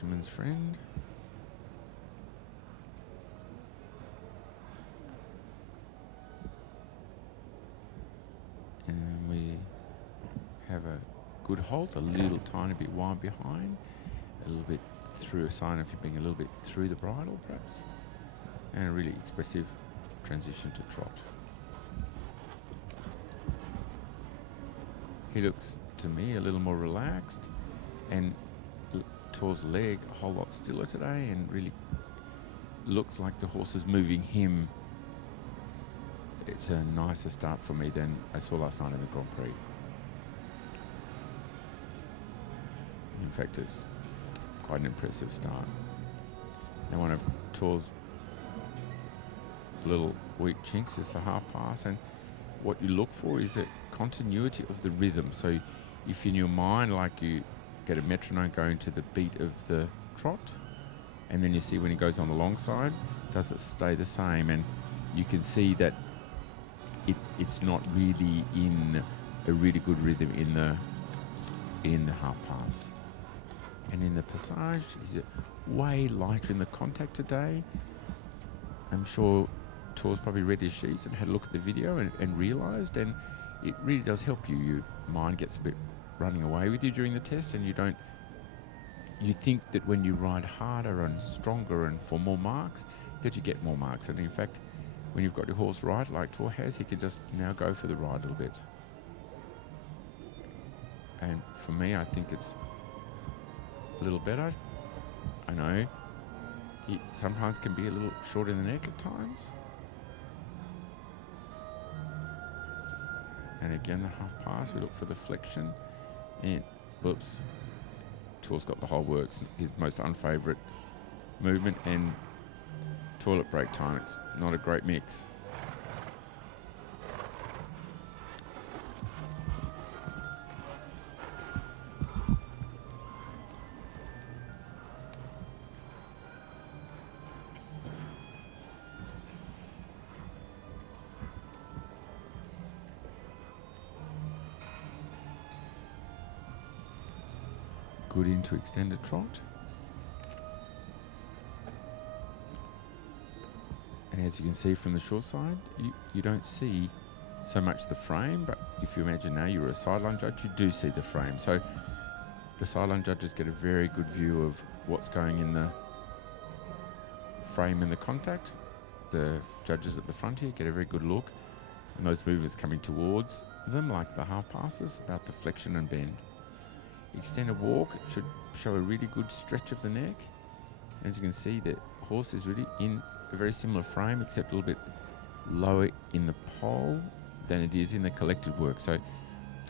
fisherman's friend. And we have a good halt, a little tiny bit wide behind, a little bit through, a sign of him being a little bit through the bridle perhaps, and a really expressive transition to trot. He looks to me a little more relaxed, and Tor's leg a whole lot stiller today, and really looks like the horse is moving him. It's a nicer start for me than I saw last night in the Grand Prix. In fact, it's quite an impressive start. Now, one of Tor's little weak chinks is the half pass, and what you look for is a continuity of the rhythm. So if in your mind, like, you get a metronome going to the beat of the trot, and then you see when he goes on the long side, does it stay the same? And you can see that it's not really in a really good rhythm in the half pass. And in the passage, he's way lighter in the contact today. I'm sure Tor's probably read his sheets and had a look at the video and realised, and it really does help you. Your mind gets a bit running away with you during the test, and you think that when you ride harder and stronger and for more marks, that you get more marks. And in fact, when you've got your horse right, like Tor has, he can just now go for the ride a little bit. And for me, I think it's a little better. I know he sometimes can be a little short in the neck at times. And again, the half pass, we look for the flexion. And, whoops, Tor's got the whole works, his most unfavourite movement, and toilet break time. It's not a great mix. Good into extended trot. And as you can see from the short side, you don't see so much the frame, but if you imagine now you're a sideline judge, you do see the frame. So the sideline judges get a very good view of what's going in the frame and the contact. The judges at the front here get a very good look, and those movers coming towards them, like the half passes, about the flexion and bend. Extended walk should show a really good stretch of the neck. As you can see, the horse is really in a very similar frame, except a little bit lower in the pole than it is in the collected work. So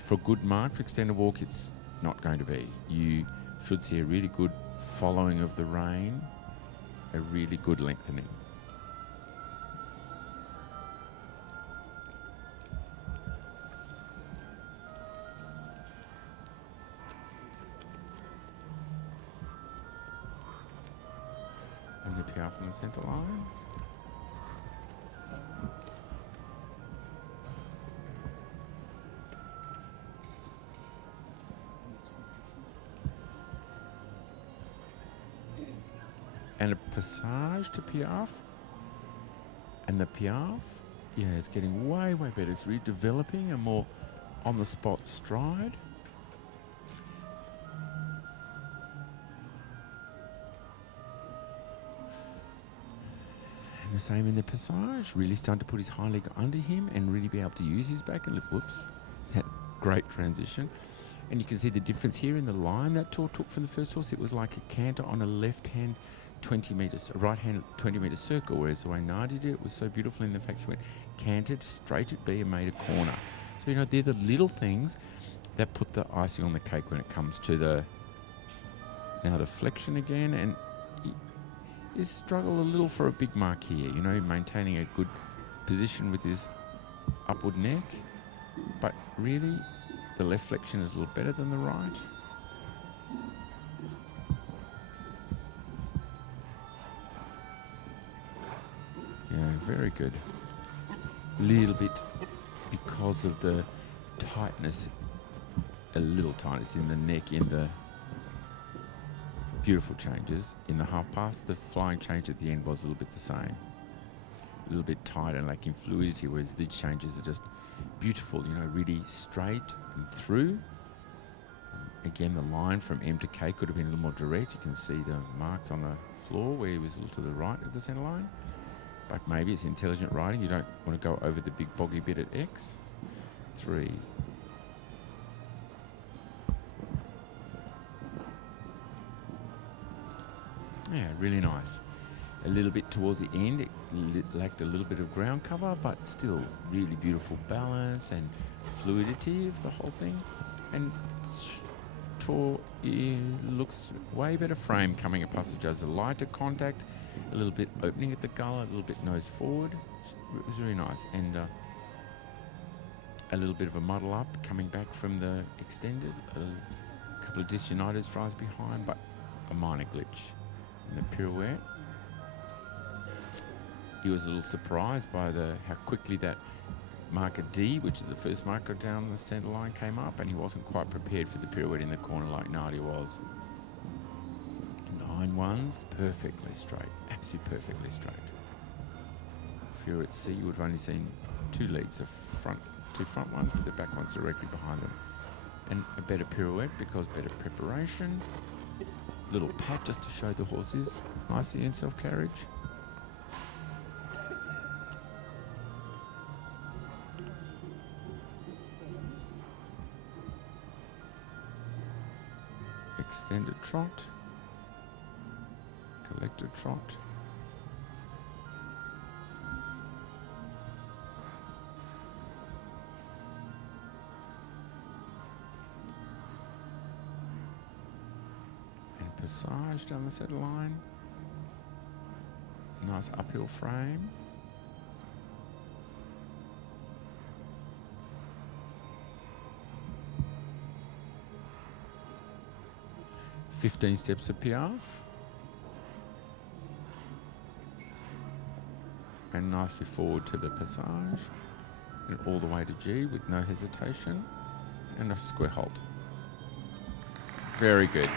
for a good mark for extended walk, it's not going to be. You should see a really good following of the rein, a really good lengthening. And the piaffe on the centre line. And a passage to piaffe. And the piaffe, yeah, it's getting way, way better. It's really developing a more on-the-spot stride. And the same in the passage, really starting to put his high leg under him and really be able to use his back and lift. Whoops, that great transition. And you can see the difference here in the line that Tor took from the first horse. It was like a canter on a left-hand 20 metres, a right-hand 20-metre circle, whereas the way Nadia did it was so beautiful in the fact she went cantered straight at B and made a corner. So, you know, they're the little things that put the icing on the cake when it comes to the flexion again. And he struggled a little for a big mark here, you know, maintaining a good position with his upward neck. But really, the left flexion is a little better than the right. Yeah, very good. Little bit because of the tightness, a little tightness in the neck, in the Beautiful changes. In the half pass, the flying change at the end was a little bit the same. A little bit tight and lacking fluidity, whereas these changes are just beautiful, you know, really straight and through. Again, the line from M to K could have been a little more direct. You can see the marks on the floor where he was a little to the right of the centre line. But maybe it's intelligent riding. You don't want to go over the big boggy bit at X. 3. Yeah, really nice. A little bit towards the end, it lacked a little bit of ground cover, but still really beautiful balance and fluidity of the whole thing. And looks way better frame coming at Passages. A lighter contact, a little bit opening at the gullet, a little bit nose forward. It was really nice. And a little bit of a muddle up coming back from the extended. A couple of disunited fries behind, but a minor glitch in the pirouette. He was a little surprised by how quickly that marker D, which is the first marker down the centre line, came up, and he wasn't quite prepared for the pirouette in the corner like Nardi was. 9 ones, perfectly straight, absolutely perfectly straight. If you're at C, you would have only seen 2 legs, two front ones with the back ones directly behind them. And a better pirouette because better preparation. Little pat just to show the horses nicely in self-carriage. Extended trot, collected trot, and passage down the center line. Nice uphill frame. "15 steps of Piaffe, and nicely forward to the passage, and all the way to G with no hesitation, and a square halt. Very good.